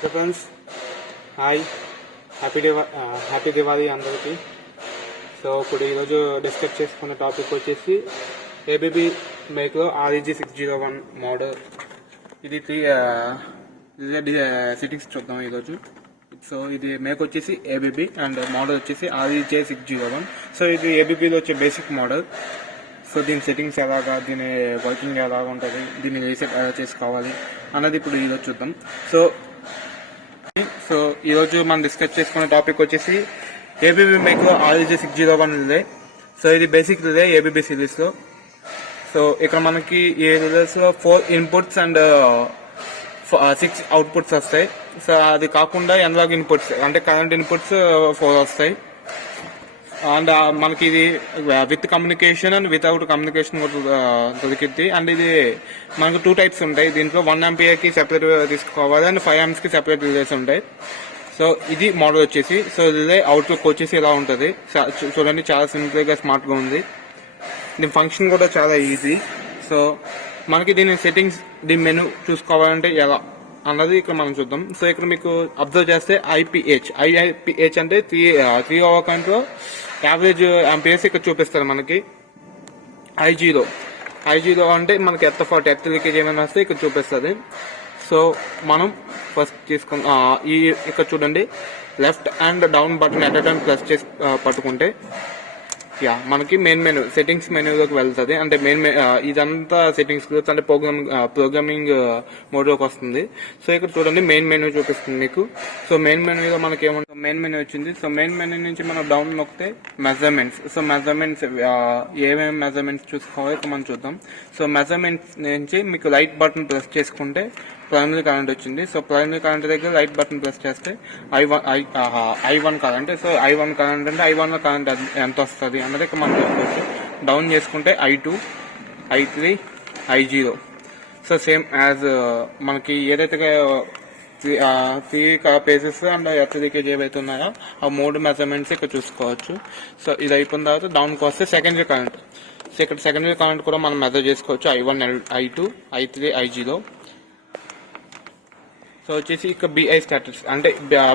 Friends hi, happy Diwali అందరికీ. So ఇప్పుడు ఈరోజు డిస్కస్ చేసుకున్న టాపిక్ వచ్చేసి ఏబీబీ మేక్లో REG601 మోడల్. ఇది సిట్టింగ్స్ చూద్దాం ఈరోజు. సో ఇది మేక్ వచ్చేసి ఏబీబీ అండ్ మోడల్ వచ్చేసి REG601. సో ఇది ఏబీబీలో వచ్చే బేసిక్ మోడల్. సో దీని సెట్టింగ్స్ ఎలాగా, దీని వర్కింగ్ ఎలాగా ఉంటుంది, దీన్ని రీసెట్ ఎలా చేసుకోవాలి అన్నది ఇప్పుడు ఈరోజు చూద్దాం. సో ఈరోజు మనం డిస్కస్ చేసుకున్న టాపిక్ వచ్చేసి ఏబీబీ మేక్లో REG601 రిలే. సో ఇది బేసిక్ రిలే ఏబీబీ సిరీస్లో. సో ఇక్కడ మనకి ఈ రిలేస్లో 4 ఇన్పుట్స్ అండ్ 6 అవుట్పుట్స్ వస్తాయి. సో అది కాకుండా ఎనలాగ్ ఇన్పుట్స్ అంటే కరెంట్ ఇన్పుట్స్ 4 వస్తాయి. అండ్ మనకి ఇది with communication and without communication కూడా దొరికిద్ది. అండ్ ఇది మనకు 2 టైప్స్ ఉంటాయి. దీంట్లో 1 ఆంపియర్కి సెపరేట్ తీసుకోవాలి అండ్ 5 ఆంప్స్కి సెపరేట్ రిలేస్ ఉంటాయి. సో ఇది మోడల్ వచ్చేసి. సో రిలే అవుట్లుక్ వచ్చేసి ఇలా ఉంటుంది. చూడండి, చాలా సింపుల్గా స్మార్ట్గా ఉంది. దీని ఫంక్షన్ కూడా చాలా ఈజీ. సో మనకి దీని సెట్టింగ్స్, దీని మెనూ చూసుకోవాలంటే ఎలా అన్నది ఇక్కడ మనం చూద్దాం. సో ఇక్కడ మీకు అబ్జర్వ్ చేస్తే ఐపీహెచ్ అంటే 3 ఓవర్ కరెంట్లో యావరేజ్ ఆంపియర్స్ ఇక్కడ చూపిస్తారు మనకి. ఐజీలో అంటే మనకి ఎర్త్ లీకేజ్ ఏమైనా వస్తే ఇక్కడ చూపిస్తుంది. సో మనం ఫస్ట్ తీసుకున్న ఇక్కడ చూడండి, left and down button at time press చేసి పట్టుకుంటే మనకి మెయిన్ మెనూ సెట్టింగ్స్ మెనూలోకి వెళ్తుంది. అంటే ఇదంతా సెట్టింగ్స్ అంటే ప్రోగ్రామింగ్ మోడ్లోకి వస్తుంది. సో ఇక్కడ చూడండి, మెయిన్ మెనూ చూపిస్తుంది మీకు. సో మెయిన్ మెనూలో మనకి ఏముంటుంది, మెయిన్ మెనూ వచ్చింది. సో మెయిన్ మెనూ నుంచి మనం డౌన్ నొక్కితే మెజర్మెంట్స్. సో మెజర్మెంట్స్ ఏమేమి మెజర్మెంట్స్ చూసుకోవాలో ఇక్కడ మనం చూద్దాం. సో మెజర్మెంట్స్ నుంచి మీకు లైట్ బటన్ ప్రెస్ చేసుకుంటే ప్రైమరీ కరెంట్ వచ్చింది. సో ప్రైమరీ కరెంట్ దగ్గర లైట్ బటన్ ప్రెస్ చేస్తే I1 current. So I1 current అంటే I1 కరెంట్ ఎంత వస్తుంది అన్నది ఇక్కడ మనం చూసుకోవచ్చు. డౌన్ చేసుకుంటే I2, I3, I0. So same as మనకి ఏదైతే 3 పేజెస్ అండ్ ఎర్త్ లీకేజ్ ఏవైతే ఉన్నాయో ఆ 3 మెజర్మెంట్స్ ఇక్కడ చూసుకోవచ్చు. సో ఇది అయిపోయిన తర్వాత డౌన్కి వస్తే సెకండరీ కరెంట్. సో ఇక్కడ సెకండరీ కరెంట్ కూడా మనం మెజర్ చేసుకోవచ్చు. I1, I2, I3, I0. So వచ్చేసి ఇక్కడ BI స్టేటస్ అంటే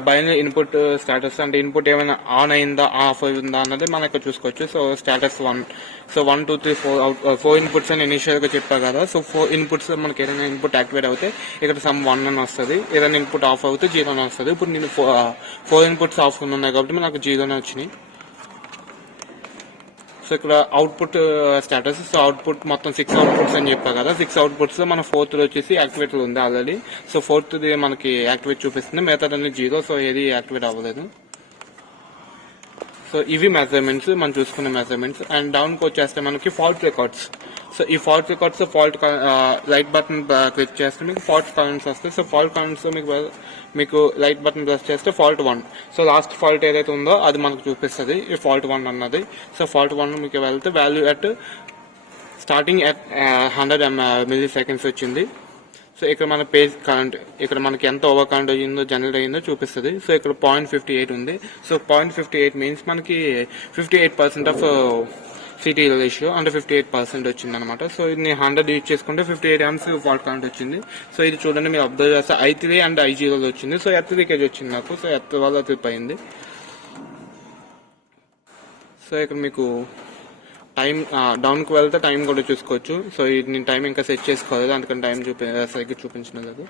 బైనరీ ఇన్పుట్ స్టేటస్ అంటే ఇన్పుట్ ఏమైనా ఆన్ అయిందా, ఆఫ్ అయిందా అన్నది మనం ఇక్కడ చూసుకోవచ్చు. So status 1. సో 1, 2, 3, 4 ఇన్పుట్స్ అని ఇనిషియల్గా చెప్పారు కదా. సో 4 ఇన్పుట్స్ మనకి ఏదైనా ఇన్పుట్ యాక్టివేట్ అవుతే ఇక్కడ సమ్ 1 అని వస్తుంది. ఏదైనా ఇన్పుట్ ఆఫ్ అవుతే 0 అని వస్తుంది. ఇప్పుడు నేను 4 ఇన్పుట్స్ ఆఫ్ ఉన్నాయి కాబట్టి మనకు 0 అని వచ్చినాయి. సో ఇక్కడ అవుట్పుట్ స్టేటస్. సో అవుట్పుట్ మొత్తం 6 అవుట్పుట్స్ అని చెప్పా కదా. 6 అవుట్పుట్స్ మన 4th వచ్చేసి యాక్టివేట్ ఉంది ఆల్రెడీ. సో 4th మనకి యాక్టివేట్ చూపిస్తుంది, మిగతాదన్నీ 0. సో ఏది యాక్టివేట్ అవ్వలేదు. సో ఇవి మెజర్మెంట్స్ మనం చూసుకున్న మెజర్మెంట్స్. అండ్ డౌన్కి వచ్చేస్తే మనకి ఫాల్ట్ రికార్డ్స్. సో ఈ fault records light button click చేస్తే మీకు ఫాల్ట్ కరెంట్స్ వస్తాయి. సో ఫాల్ట్ కరెంట్స్ మీకు లైట్ బటన్ ప్రెస్ చేస్తే ఫాల్ట్ 1. సో లాస్ట్ ఫాల్ట్ ఏదైతే ఉందో అది మనకు చూపిస్తుంది, ఈ ఫాల్ట్ 1 అన్నది. సో ఫాల్ట్ 1 మీకు వెళ్తే value at starting at 100 milliseconds వచ్చింది. సో ఇక్కడ మన పేజ్ కరెంట్, ఇక్కడ మనకి ఎంత ఓవర్ కరెంట్ అయ్యిందో జనరేట్ అయ్యిందో చూపిస్తుంది. సో ఇక్కడ 0.58 ఉంది. సో 0.58 మీన్స్ మనకి 58% ఆఫ్ సిటీ రేషియో అంటే 58% వచ్చింది అనమాట. సో ఇది 100 యూజ్ చేసుకుంటే 58 amps ఫాల్ట్ కరెంట్ వచ్చింది. సో ఇది చూడండి, మీరు అబ్జర్వ్ చేస్తే I3 అండ్ I0 వచ్చింది. సో ఎర్త్ లీకేజ్ వచ్చింది నాకు. సో ఎర్త్ వల్ల ట్రిప్ అయింది. సో ఇక్కడ మీకు టైం డౌన్కి వెళ్తే టైం కూడా చూసుకోవచ్చు. సో ఇది నేను టైం ఇంకా సెట్ చేసుకోలేదు, అందుకని టైం సరిగ్గా చూపించలేదు.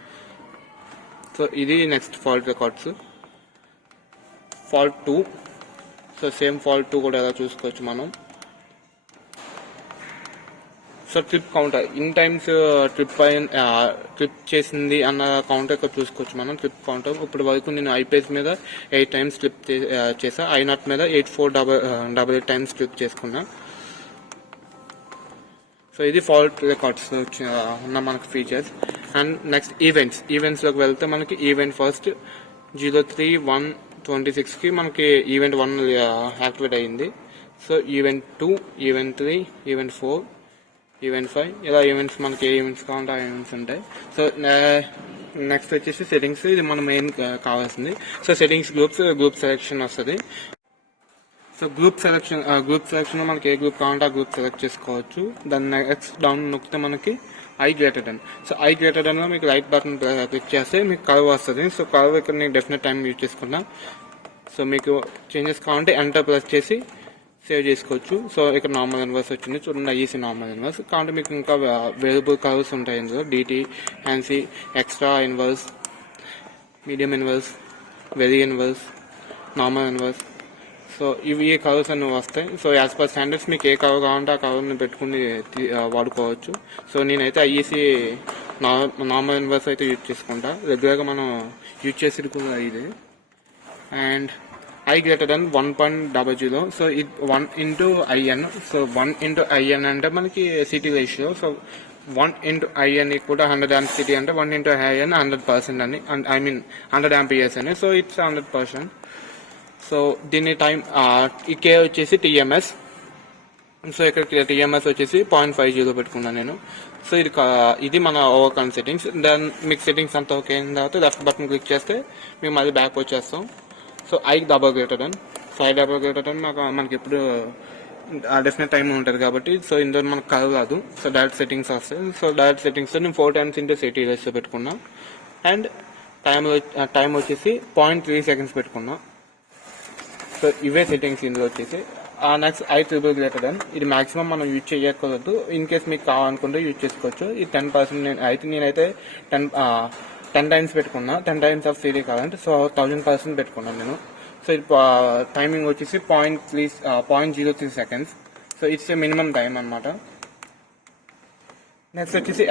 సో ఇది next fault records. Fault 2. So same fault 2 కూడా ఎలా చూసుకోవచ్చు మనం. So trip counter, in times trip చేసింది అన్న కౌంటర్ ఇక్కడ చూసుకోవచ్చు మనం. ట్రిప్ కౌంటర్ ఇప్పుడు వరకు నేను ఐపేజ్ మీద 8 times ట్రిప్ చేసా. I0 మీద 8488 times ట్రిప్ చేసుకున్నా. సో ఇది ఫాల్ట్ రికార్డ్స్ ఉన్న మనకి ఫీచర్స్. అండ్ నెక్స్ట్ ఈవెంట్స్లోకి వెళ్తే మనకి ఈవెంట్ ఫస్ట్ 03/1/26కి మనకి ఈవెంట్ 1 యాక్టివేట్ అయ్యింది. So event 2, event 3, event 4, event 5 ఇలా ఈవెంట్స్ మనకి ఏ ఈవెంట్స్ కావాలంటే ఆ ఈవెంట్స్ ఉంటాయి. సో నెక్స్ట్ వచ్చేసి సెట్టింగ్స్. ఇది మన మెయిన్ కావాల్సింది. సో సెట్టింగ్స్ గ్రూప్ సెలెక్షన్ వస్తుంది. సో సో గ్రూప్ సెలెక్షన్ మనకి ఏ గ్రూప్ కావాలంటే ఆ గ్రూప్ సెలెక్ట్ చేసుకోవచ్చు. దాన్ని నెక్స్ట్ డౌన్ నొక్కితే మనకి I greater than. So I greater దెన్లో మీకు రైట్ బటన్ క్లిక్ చేస్తే మీకు కర్వ్ వస్తుంది. సో కర్వ్ ఇక్కడ నేను డెఫినెట్ టైం యూజ్ చేసుకున్నా. సో మీకు చేంజెస్ కావాలంటే ఎంటర్ ప్రెస్ చేసి సేవ్ చేసుకోవచ్చు. సో ఇక్కడ నార్మల్ ఇన్వర్స్ వచ్చింది చూడండి, ఐఈసీ నార్మల్ ఇన్వర్స్. కాబట్టి మీకు ఇంకా వేరియబుల్ కర్వ్స్ ఉంటాయి ఇందులో, డిటి, హ్యాన్సీ, extra inverse, medium inverse, very inverse, normal inverse. So ఇవి ఏ కర్వ్స్ అన్నీ వస్తాయి. సో యాజ్ పర్ స్టాండర్డ్స్ మీకు ఏ కర్వ్ కావాలంటే ఆ కర్వ్ని పెట్టుకుని వాడుకోవచ్చు. సో నేనైతే ఐఈసీ నార్మల్ ఇన్వర్స్ అయితే యూజ్ చేసుకుంటా. రెగ్యులర్గా మనం యూజ్ చేసేది కూడా ఇది. And I greater than 1.00. So ఇది 1 into IN. So 1 into IN అంటే మనకి city ratio. So 1 into IN కూడా 100 amp సిటీ అంటే 1 into IN 100% అని, ఐ మీన్ 100 amperes అని. So it's 100%. సో దీని టైం ఈ కే వచ్చేసి టీఎంఎస్. సో ఇక్కడ టీఎంఎస్ వచ్చేసి 0.50 పెట్టుకున్నాను నేను. సో ఇది మన ఓవర్కమ్ సెట్టింగ్స్. దెన్ మీకు సెట్టింగ్స్ అంతా ఓకే అయిన తర్వాత లెఫ్ట్ బటన్ క్లిక్ చేస్తే మేము మళ్ళీ బ్యాక్ వచ్చేస్తాం. So I double greater than. So I double greater than మనకి ఎప్పుడు డెఫినెట్ టైం ఉంటుంది కాబట్టి సో ఇందులో మనకు కర్వ్ రాదు. సో డైరెక్ట్ సెట్టింగ్స్ వస్తాయి. సో డైరెక్ట్ సెట్టింగ్స్ నేను 4 times ఇంటూ సిటీ రేస్ పెట్టుకున్నా. అండ్ టైం వచ్చేసి 0.3 seconds పెట్టుకున్నా. సో ఇవే సెట్టింగ్స్ ఇందులో వచ్చేసి. Next I triple greater than. ఇది మాక్సిమం మనం యూజ్ చేయకూడదు. ఇన్ కేస్ మీకు కావాలనుకుంటే యూజ్ చేసుకోవచ్చు. ఇది 10%. నేనైతే 10 times పెట్టుకున్నా. 10 times ఆఫ్ సిటీ కావాలంటే సో 1000% పెట్టుకున్నాను నేను. సో ఇది టైమింగ్ వచ్చేసి 0.03 seconds. So it's minimum time అనమాట. నెక్స్ట్ వచ్చేసి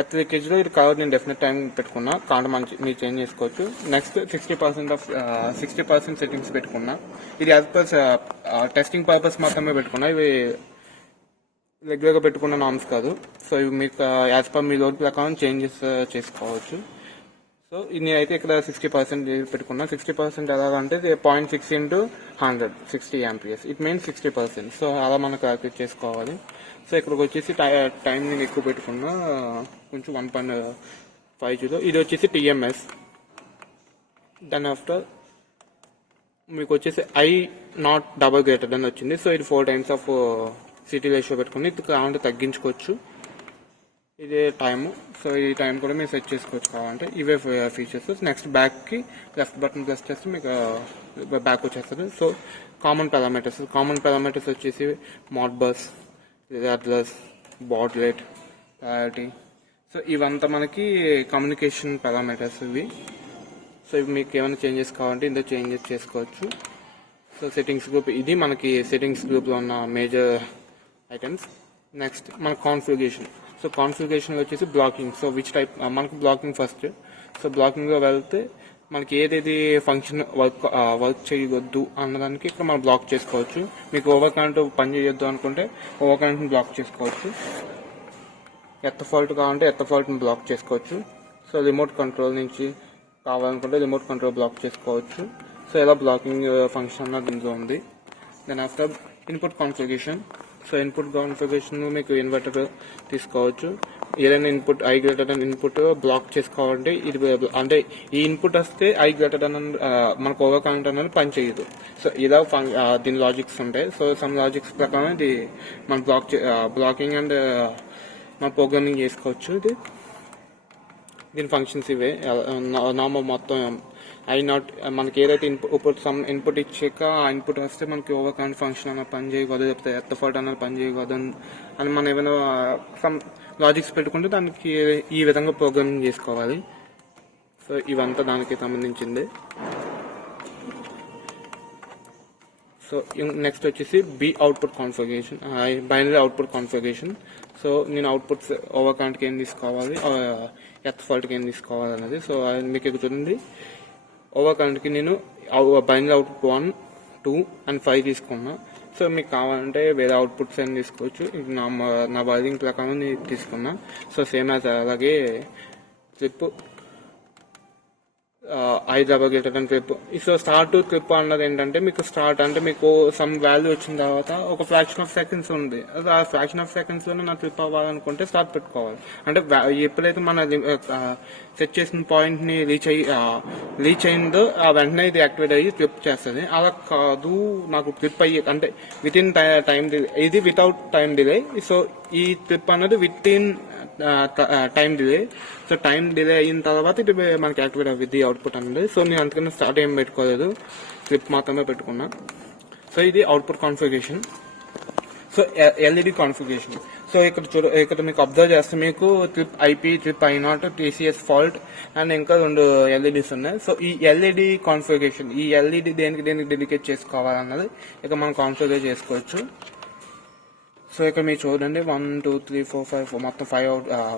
ఎర్త్ లీకేజ్లో ఇది కవర్ నేను డెఫినెట్ టైం పెట్టుకున్నా. కాంట మీరు చేంజ్ చేసుకోవచ్చు. నెక్స్ట్ 60% సెట్టింగ్స్ పెట్టుకున్నా. ఇది యాజ్ పర్ టెస్టింగ్ పర్పస్ మాత్రమే పెట్టుకున్నా. ఇవి రెగ్యులర్గా పెట్టుకున్న నామ్స్ కాదు. సో ఇవి మీకు యాజ్ పర్ మీ లోడ్ ప్రకారం చేంజెస్ చేసుకోవచ్చు. సో ఇది నేనైతే ఇక్కడ 60% పెట్టుకున్నా. 60% ఎలాగంటే 0.6 into 100 60 amperes. It means 60%. So అలా మనం క్యాల్కులేట్ చేసుకోవాలి. సో ఇక్కడికి వచ్చేసి టైం నేను ఎక్కువ పెట్టుకున్నా, కొంచెం 1.50. ఇది వచ్చేసి టీఎంఎస్. దాని ఆఫ్టర్ మీకు వచ్చేసి I not double greater than వచ్చింది. సో ఇది 4 times ఆఫ్ సిటీ రేషియో పెట్టుకుని ఇది కావాలంటే తగ్గించుకోవచ్చు. ఇదే టైము. సో ఈ టైం కూడా మీరు సెట్ చేసుకోవచ్చు కావాలంటే. ఇవే ఫీచర్స్. నెక్స్ట్ బ్యాక్కి లెఫ్ట్ బటన్ ప్రెస్ చేస్తే మీకు బ్యాక్ వచ్చేస్తుంది. సో కామన్ పారామీటర్స్ వచ్చేసి Modbus, address, bad rate, priority. So ఇవంతా మనకి కమ్యూనికేషన్ పారామీటర్స్ ఇవి. సో ఇవి మీకు ఏమైనా చేంజెస్ కావాలంటే ఇందులో చేంజెస్ చేసుకోవచ్చు. సో సెట్టింగ్స్ గ్రూప్ ఇది మనకి సెట్టింగ్స్ గ్రూప్లో ఉన్న మేజర్ ఐటమ్స్. నెక్స్ట్ మన కాన్ఫిగరేషన్. సో కాన్ఫిగరేషన్లో వచ్చేసి బ్లాకింగ్. సో విచ్ టైప్ మనకు బ్లాకింగ్ ఫస్ట్. సో బ్లాకింగ్లో వెళ్తే మనకి ఏదేది ఫంక్షన్ వర్క్ చేయవద్దు అన్నదానికి ఇక్కడ మనం బ్లాక్ చేసుకోవచ్చు. మీకు ఓవర్ కరెంట్ పని చేయొద్దు అనుకుంటే ఓవర్ కరెంట్ని బ్లాక్ చేసుకోవచ్చు. ఎర్త్ ఫాల్ట్ కావాలంటే ఎర్త్ ఫాల్ట్ని బ్లాక్ చేసుకోవచ్చు. సో రిమోట్ కంట్రోల్ నుంచి కావాలనుకుంటే రిమోట్ కంట్రోల్ బ్లాక్ చేసుకోవచ్చు. సో ఎలా బ్లాకింగ్ ఫంక్షన్ అన్నది ఇందులో ఉంది. Then after input configuration. So input configuration మీకు ఇన్వర్టర్ తీసుకోవచ్చు. ఏదైనా input I greater than input block చేసుకోవాలంటే ఇది అంటే ఈ ఇన్పుట్ వస్తే ఐ గ్రేటర్ దెన్ మనకు ఓవర్ కరెంట్ అనేది పని చేయదు. సో ఇలా దీని లాజిక్స్ ఉంటాయి. సో సమ్ లాజిక్స్ ప్రకారం ఇది మన బ్లాకింగ్ అండ్ మన ప్రోగ్రామింగ్ చేసుకోవచ్చు. ఇది దీని ఫంక్షన్స్ ఇవే. నార్మల్ మొత్తం ఐ నాట్ మనకి ఏదైతే ఇన్పుట్ ఇచ్చాక ఆ ఇన్పుట్ వస్తే మనకి ఓవర్ కరెంట్ ఫంక్షన్ అన్న పని చేయకూడదు, లేకపోతే ఎర్త్ ఫాల్ట్ అన్నది పని చేయకూడదు అని మనం ఏమైనా సమ్ లాజిక్స్ పెట్టుకుంటే దానికి ఈ విధంగా ప్రోగ్రామింగ్ చేసుకోవాలి. సో ఇవంతా దానికి సంబంధించింది. సో నెక్స్ట్ వచ్చేసి output configuration, binary output configuration. So నేను అవుట్పుట్స్ ఓవర్ కరెంట్కి ఏం తీసుకోవాలి, ఎర్త్ ఫాల్ట్కి ఏం తీసుకోవాలి అన్నది. సో మీకు ఇక్కడ చూడండి, ఓవర్ కరెంట్కి నేను బైనరీ అవుట్పుట్ 1, 2 and 5 తీసుకున్నా. సో మీకు కావాలంటే వేరే అవుట్పుట్స్ అని తీసుకోవచ్చు. నా వైరింగ్ ప్రకారం నేను తీసుకున్నా. సో సేమ్ యాజ్ అలాగే slip Hyderabad return trip. So start to trip అన్నది ఏంటంటే మీకు స్టార్ట్ అంటే మీకు సమ్ వాల్యూ వచ్చిన తర్వాత ఒక ఫ్రాక్షన్ ఆఫ్ సెకండ్స్ ఉంది. అది ఆ ఫ్రాక్షన్ ఆఫ్ సెకండ్స్ లోనే నా ట్రిప్ అవ్వాలనుకుంటే స్టార్ట్ పెట్టుకోవాలి. అంటే ఎప్పుడైతే మన సెట్ చేసిన పాయింట్ ని రీచ్ అయిందో ఆ వెంటనే ఇది యాక్టివేట్ అయ్యి ట్రిప్ చేస్తుంది. అలా కాదు నాకు ట్రిప్ అయ్యి అంటే విత్ ఇన్ టైం ఇది వితౌట్ టైం డిలే. సో ఈ ట్రిప్ అన్నది with in time delay. So time delay అయిన తర్వాత ఇది మనకి యాక్టివేట్ అవుతుంది అవుట్పుట్ అనేది. సో నేను అందుకని స్టార్ట్ ఏం పెట్టుకోలేదు, క్లిప్ మాత్రమే పెట్టుకున్నా. సో ఇది output configuration. So LED configuration. So ఇక్కడ మీకు అబ్జర్వ్ చేస్తే మీకు ట్రిప్ ఐపీ, ట్రిప్ ఐ0, టీసీఎస్ ఫాల్ట్ అండ్ ఇంకా 2 ఎల్ఈడీస్ ఉన్నాయి. సో ఈ ఎల్ఈడి కాన్ఫిగరేషన్, ఈ ఎల్ఈడి దేనికి డెడికేట్ చేసుకోవాలన్నది ఇక మనం కాన్ఫిగర్ చేసుకోవచ్చు. సో ఇక్కడ మీరు చూడండి 1 2 3 4 5 మొత్తం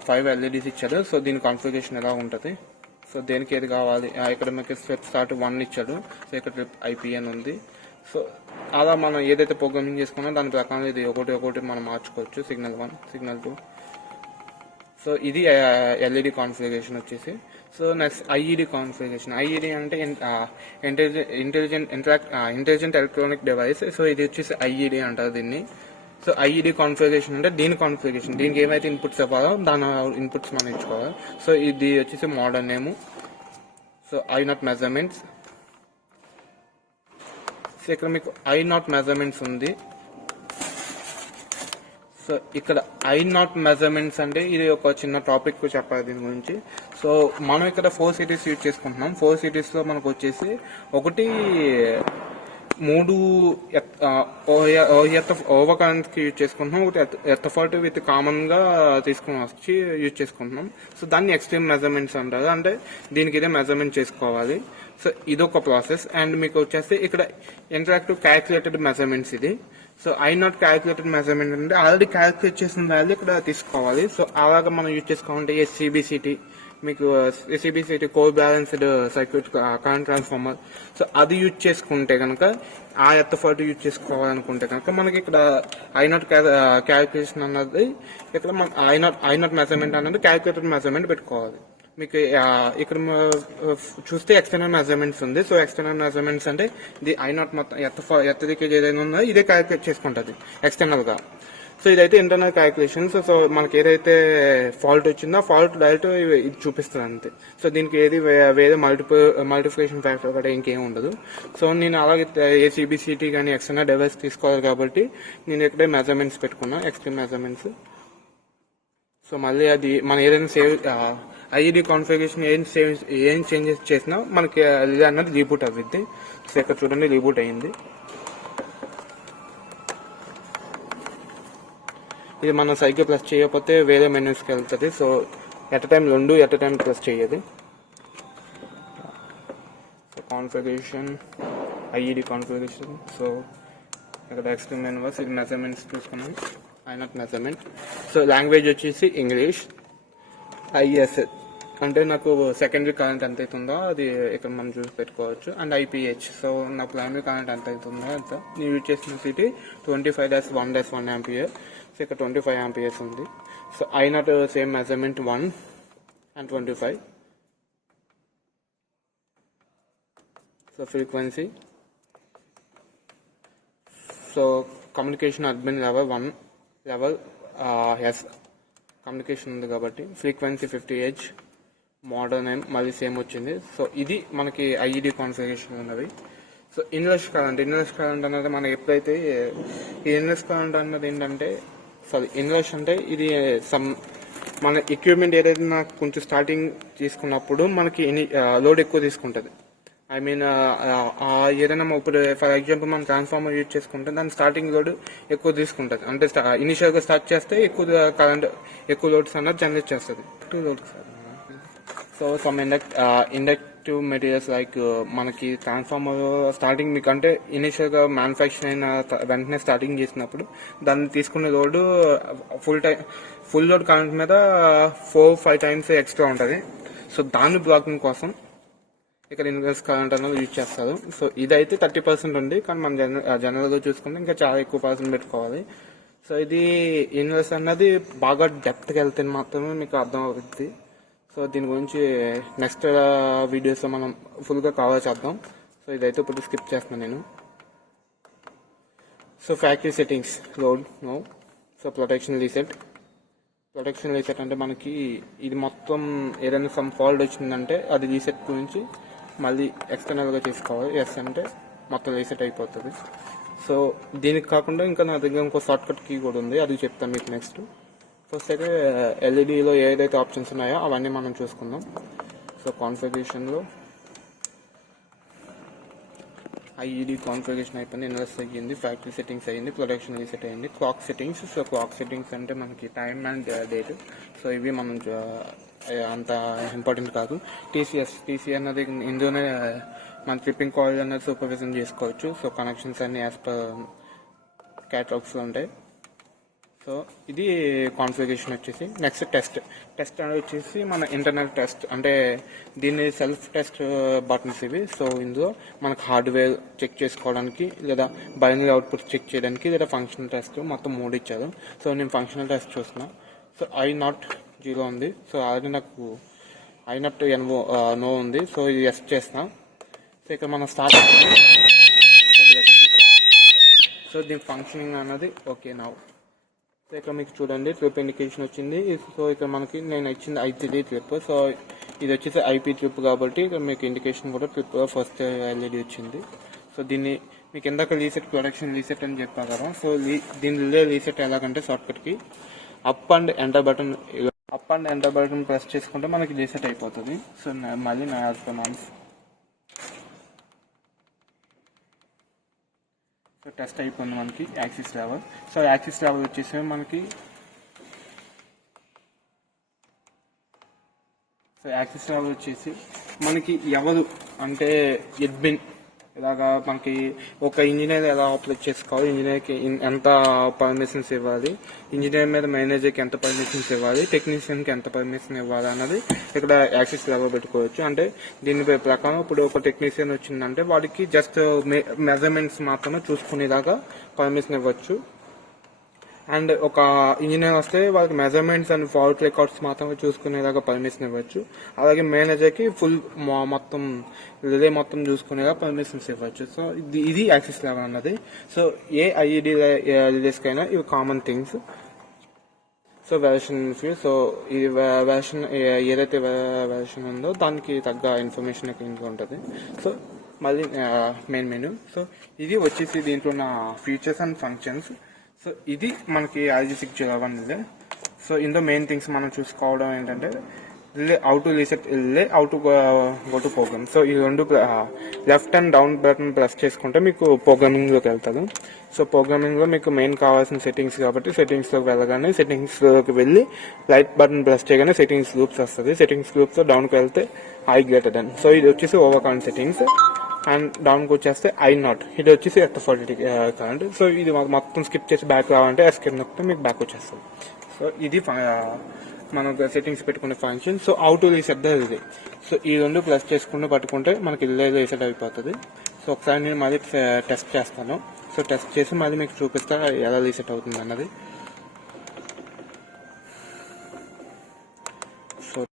5 ఎల్ఈడీస్ ఇచ్చారు. సో దీని కాన్ఫిగరేషన్ ఎలా ఉంటుంది, సో దేనికి ఏది కావాలి. ఇక్కడ మీకు స్టార్ట్ 1 ఇచ్చాడు. సో ఇక్కడ ట్రిప్ ఐపీ అని ఉంది. సో అలా మనం ఏదైతే ప్రోగ్రామింగ్ చేసుకున్నా దాని ప్రకారం ఇది ఒకటి మనం మార్చుకోవచ్చు. Signal 1, signal 2. సో ఇది ఎల్ఈడి కాన్ఫిగరేషన్ వచ్చేసి. So next IED configuration. IED అంటే ఇంటెలిజెంట్ ఎలక్ట్రానిక్ డివైస్. సో ఇది వచ్చేసి ఐఈడి అంటారు దీన్ని. సో ఐఈడి కాన్ఫిగరేషన్ అంటే దీని కాన్ఫిగరేషన్, దీనికి ఏమైతే ఇన్పుట్స్ ఇవ్వాలో దాని ఇన్పుట్స్ మనం ఇచ్చుకోవాలి. సో ఇది వచ్చేసి మోడల్ నేము. సో ఐ0 మెజర్మెంట్స్. సో ఇక్కడ మీకు ఐ0 మెజర్మెంట్స్ ఉంది. సో ఇక్కడ ఐ0 మెజర్మెంట్స్ అంటే ఇది ఒక చిన్న టాపిక్ చెప్పాలి దీని గురించి. సో మనం ఇక్కడ 4 సిటీస్ యూజ్ చేసుకుంటున్నాం. 4 సిటీస్లో మనకు వచ్చేసి ఒకటి 3 ఓవర్ కరెంట్ కి యూజ్ చేసుకుంటున్నాం, ఒకటి ఎర్త్ విత్ కామన్ గా తీసుకుని వచ్చి యూజ్ చేసుకుంటున్నాం. సో దాన్ని ఎక్స్ట్రీమ్ మెజర్మెంట్స్ అంటారు. అంటే దీనికి ఇదే మెజర్మెంట్ చేసుకోవాలి. సో ఇదొక ప్రాసెస్. అండ్ మీకు వచ్చేసి ఇక్కడ ఇంటరాక్టివ్ క్యాల్కులేటెడ్ మెజర్మెంట్స్ ఇది. సో ఐ0 క్యాల్కులేటెడ్ మెజర్మెంట్ అంటే ఆల్రెడీ క్యాల్కులేట్ చేసిన వాల్యూ ఇక్కడ తీసుకోవాలి. సో అలాగా మనం యూజ్ చేసుకోవాలంటే సిబిసిటీ, మీకు CBCT core balanced circuit current transformer. So అది యూజ్ చేసుకుంటే కనుక ఆ ఎర్త్ యూజ్ చేసుకోవాలనుకుంటే కనుక మనకి ఇక్కడ ఐ0 క్యాల్కులేషన్ అన్నది ఇక్కడ మన ఐ0 మెజర్మెంట్ అన్నది క్యాల్కులేటెడ్ మెజర్మెంట్ పెట్టుకోవాలి. మీకు ఇక్కడ చూస్తే ఎక్స్టర్నల్ మెజర్మెంట్స్ ఉంది. సో ఎక్స్టర్నల్ మెజర్మెంట్స్ అంటే ఇది ఐ0 మొత్తం ఎర్త్ దిక్కు ఏదైనా ఉందో ఇదే క్యాల్కులేట్ చేసుకుంటుంది ఎక్స్టర్నల్ గా. సో ఇదైతే ఇంటర్నల్ క్యాల్కులేషన్స్. సో మనకి ఏదైతే ఫాల్ట్ వచ్చిందో ఆ ఫాల్ట్ డైరెక్ట్ ఇది చూపిస్తుంది అంతే. సో దీనికి ఏది వేరే మల్టిప్లికేషన్ ఫ్యాక్టర్ కూడా ఇంకేం ఉండదు. సో నేను అలాగే ఏసీబీసీటీ కానీ ఎక్స్టర్నల్ డివైస్ తీసుకోవాలి కాబట్టి నేను ఇక్కడే మెజర్మెంట్స్ పెట్టుకున్నా, ఎక్స్ట్రీమ్ మెజర్మెంట్స్. సో మళ్ళీ అది మనం ఏదైనా ఐఈడి కాన్ఫిగరేషన్ ఏం చేంజెస్ చేసినా మనకి ఇది అన్నది రీబూట్ అవుద్ది. సో ఇక్కడ చూడండి రీబూట్ అయ్యింది. ఇది మనం సైకిల్ ప్రెస్ చేయకపోతే వేరే మెనూస్కి వెళ్తుంది. సో ఎట్ టైం ప్రెస్ చేయదు. So configuration, IED configuration. So ఇక్కడ ఎక్స్ట్రీమ్ మెనూస్ ఇది మెజర్మెంట్స్ చూసుకున్నాం, ఐ0 మెజర్మెంట్. సో లాంగ్వేజ్ వచ్చేసి ఇంగ్లీష్. ఐఎస్ అంటే నాకు సెకండరీ కరెంట్ ఎంత అవుతుందో అది ఇక్కడ మనం చూసి పెట్టుకోవచ్చు. అండ్ ఐపీహెచ్. సో నా ప్రైమరీ కరెంట్ ఎంత అవుతుందో అంత నేను యూజ్ చేసిన సిటీ 25-1-1 ఆంపియర్. సో ఇక్కడ 25 ఆంపియర్స్ ఉంది. సో ఐ0 same measurement 1 and 25. So frequency. So communication admin level 1 level S communication ఉంది కాబట్టి ఫ్రీక్వెన్సీ 50 Hz. మోడల్ నేమ్ మళ్ళీ సేమ్ వచ్చింది. సో ఇది మనకి ఐఈడి కాన్ఫిగరేషన్ ఉన్నది. సో ఇన్లెస్ కరెంట్ అన్నది మనం ఎప్పుడైతే ఈ ఇన్లెస్ కరెంట్ అన్నది ఏంటంటే ఇన్లెస్ అంటే ఇది మన ఎక్విప్మెంట్ ఏదైతే నాకు కొంచెం స్టార్టింగ్ తీసుకున్నప్పుడు మనకి లోడ్ ఎక్కువ తీసుకుంటుంది. ఐ మీన్ ఏదైనా ఇప్పుడు ఫర్ ఎగ్జాంపుల్ మనం ట్రాన్స్ఫార్మర్ యూజ్ చేసుకుంటే దాని స్టార్టింగ్ లోడ్ ఎక్కువ తీసుకుంటుంది. అంటే ఇనిషియల్గా స్టార్ట్ చేస్తే ఎక్కువ లోడ్స్ అన్నది జనరేట్ చేస్తుంది. So some inductive materials like మనకి ట్రాన్స్ఫార్మర్ స్టార్టింగ్ మీకు అంటే ఇనిషియల్గా మ్యానుఫ్యాక్చర్ అయిన వెంటనే స్టార్టింగ్ చేసినప్పుడు దాన్ని తీసుకునే లోడ్ ఫుల్ లోడ్ కరెంట్ మీద 4-5 టైమ్స్ ఎక్స్ట్రా ఉంటుంది. సో దాన్ని బ్లాకింగ్ కోసం ఇక్కడ ఇన్వర్స్ కరెంట్ అనేది యూజ్ చేస్తారు. సో ఇదైతే 30% ఉంది, కానీ మనం జనరల్గా చూసుకుంటే ఇంకా చాలా ఎక్కువ % పెట్టుకోవాలి. సో ఇది ఇన్వర్స్ అన్నది బాగా డెప్త్కి వెళ్తే మాత్రమే మీకు అర్థం అవుతుంది. సో దీని గురించి నెక్స్ట్ వీడియోస్లో మనం ఫుల్గా కవర్ చేద్దాం. సో ఇదైతే ఇప్పుడు స్కిప్ చేస్తున్నాను నేను. So factory settings load no. So protection reset అంటే మనకి ఇది మొత్తం ఏదైనా సమ్ ఫాల్ట్ వచ్చిందంటే అది రీసెట్ గురించి మళ్ళీ ఎక్స్టర్నల్గా చేసుకోవాలి. ఎస్ అంటే మొత్తం రీసెట్ అయిపోతుంది. సో దీనికి కాకుండా ఇంకా నా దగ్గర ఇంకో షార్ట్కట్ కీ కూడా ఉంది, అది చెప్తాను మీకు నెక్స్ట్. ఫస్ట్ అయితే ఎల్ఈడిలో ఏదైతే ఆప్షన్స్ ఉన్నాయో అవన్నీ మనం చూసుకుందాం. సో కాన్ఫిగరేషన్లో ఐఈడి కాన్ఫిగరేషన్ అయిపోయింది, ఇన్వెస్ట్ అయ్యింది, ఫ్యాక్టరీ సెట్టింగ్స్ అయ్యింది, ప్రొడక్షన్ రీసెట్ అయ్యింది, clock settings. So clock settings అంటే మనకి టైం అండ్ డేట్. సో ఇవి మనం అంత ఇంపార్టెంట్ కాదు. టీసీ అన్నది ఇందులోనే మన ట్రిప్పింగ్ కాలేజ్ అనేది సూపర్విజన్ చేసుకోవచ్చు. సో కనెక్షన్స్ అన్ని యాజ్ పర్ క్యాటలాగ్స్లో ఉంటాయి. సో ఇది కాన్ఫిగరేషన్ వచ్చేసి. నెక్స్ట్ టెస్ట్ అనేది వచ్చేసి మన ఇంటర్నల్ టెస్ట్, అంటే దీన్ని సెల్ఫ్ టెస్ట్ బటన్స్ ఇవి. సో ఇందులో మనకు హార్డ్వేర్ చెక్ చేసుకోవడానికి, లేదా బైనరీ అవుట్పుట్ చెక్ చేయడానికి, లేదా ఫంక్షనల్ టెస్ట్ మొత్తం 3 ఇచ్చారు. సో నేను ఫంక్షనల్ టెస్ట్ చూస్తున్నా. సో I0 ఉంది. సో ఆల్రెడీ నాకు I0 నో ఉంది. సో ఇది ఎస్ చేస్తున్నా. సో ఇక్కడ మనం స్టార్ట్ అవుతుంది. సో దీని ఫంక్షనింగ్ అన్నది ఓకే నా. సో ఇక్కడ మీకు చూడండి ట్రిప్ ఇండికేషన్ వచ్చింది. సో ఇక్కడ మనకి నేను ఇచ్చింది I3 ట్రిప్. సో ఇది వచ్చేసి IP ట్రిప్ కాబట్టి ఇక్కడ మీకు ఇండికేషన్ కూడా ట్రిప్ ఫస్ట్ ఎల్ఈడి వచ్చింది. సో దీన్ని మీకు ఇందాక రీసెట్ ప్రొడక్షన్ రీసెట్ అని చెప్పా కదా. సో దీనిలో రీసెట్ ఎలాగంటే షార్ట్కట్కి up and enter button press చేసుకుంటే మనకి రీసెట్ అయిపోతుంది. సో మళ్ళీ నా యాజ్ సో టెస్ట్ అయిపోయింది మనకి axis level. So axis level వచ్చేసి మనకి ఎవరు అంటే అడ్మిన్ ఇలాగా మనకి ఒక ఇంజనీర్ ఎలా ఆపరేట్ చేసుకోవాలి, ఇంజనీర్కి ఎంత పర్మిషన్స్ ఇవ్వాలి, ఇంజనీర్ మీద మేనేజర్కి ఎంత పర్మిషన్స్ ఇవ్వాలి, టెక్నీషియన్కి ఎంత పర్మిషన్ ఇవ్వాలి అన్నది ఇక్కడ యాక్సెస్ లెవెల్ పెట్టుకోవచ్చు. అంటే దీని ప్రకారం ఇప్పుడు ఒక టెక్నీషియన్ వచ్చిందంటే వాడికి జస్ట్ మెజర్మెంట్స్ మాత్రమే చూసుకునేలాగా పర్మిషన్ ఇవ్వచ్చు. అండ్ ఒక ఇంజనీర్ వస్తే వాళ్ళకి మెజర్మెంట్స్ అండ్ ఫాల్ట్ రికార్డ్స్ మాత్రమే చూసుకునేలాగా పర్మిషన్ ఇవ్వచ్చు. అలాగే మేనేజర్కి ఫుల్ మొత్తం రిలే మొత్తం చూసుకునేలా పర్మిషన్స్ ఇవ్వచ్చు. సో ఇది యాక్సెస్ లెవెల్ అన్నది. సో ఏ ఐఈడి రిలీజ్కైనా ఇవి common things. So version so ఈ వెర్షన్ ఏదైతే వెర్షన్ ఉందో దానికి తగ్గ ఇన్ఫర్మేషన్ ఇక్కడ ఉంటుంది. సో మళ్ళీ మెయిన్ మెనూ. సో ఇది వచ్చేసి దీంట్లో ఉన్న ఫీచర్స్ అండ్ ఫంక్షన్స్. సో ఇది మనకి RG601 రిలే. సో ఇందులో మెయిన్ థింగ్స్ మనం చూసుకోవడం ఏంటంటే relay how to reset relay, how to go to programme. So ఈ రెండు left and down button press చేసుకుంటే మీకు ప్రోగ్రామింగ్లోకి వెళ్తారు. సో ప్రోగ్రామింగ్లో మీకు మెయిన్ కావాల్సిన సెట్టింగ్స్ కాబట్టి సెట్టింగ్స్లోకి వెళ్ళగానే సెట్టింగ్స్లోకి వెళ్ళి రైట్ బటన్ ప్రెస్ చేయగానే సెట్టింగ్స్ గ్రూప్స్ వస్తుంది. సెట్టింగ్స్ గ్రూప్స్లో డౌన్కి వెళ్తే I. సో ఇది వచ్చేసి ఓవర్కాన్ సెట్టింగ్స్. అండ్ డౌన్కి వచ్చేస్తే I0, ఇది వచ్చేసి F40 కరెంట్. సో ఇది మొత్తం స్కిప్ చేసి బ్యాక్ రావాలంటే ఎస్కేప్ నొక్కితే మీకు బ్యాక్ వచ్చేస్తుంది. సో ఇది మనం సెట్టింగ్స్ పెట్టుకునే function. So how to reset ఇది. సో ఈ రెండు ప్లస్ చేసుకుంటూ పట్టుకుంటే మనకి రీసెట్ అయిపోతుంది. సో ఒకసారి నేను మళ్ళీ టెస్ట్ చేస్తాను. సో టెస్ట్ చేసి మళ్ళీ మీకు చూపిస్తా ఎలా రీసెట్ అవుతుంది అన్నది.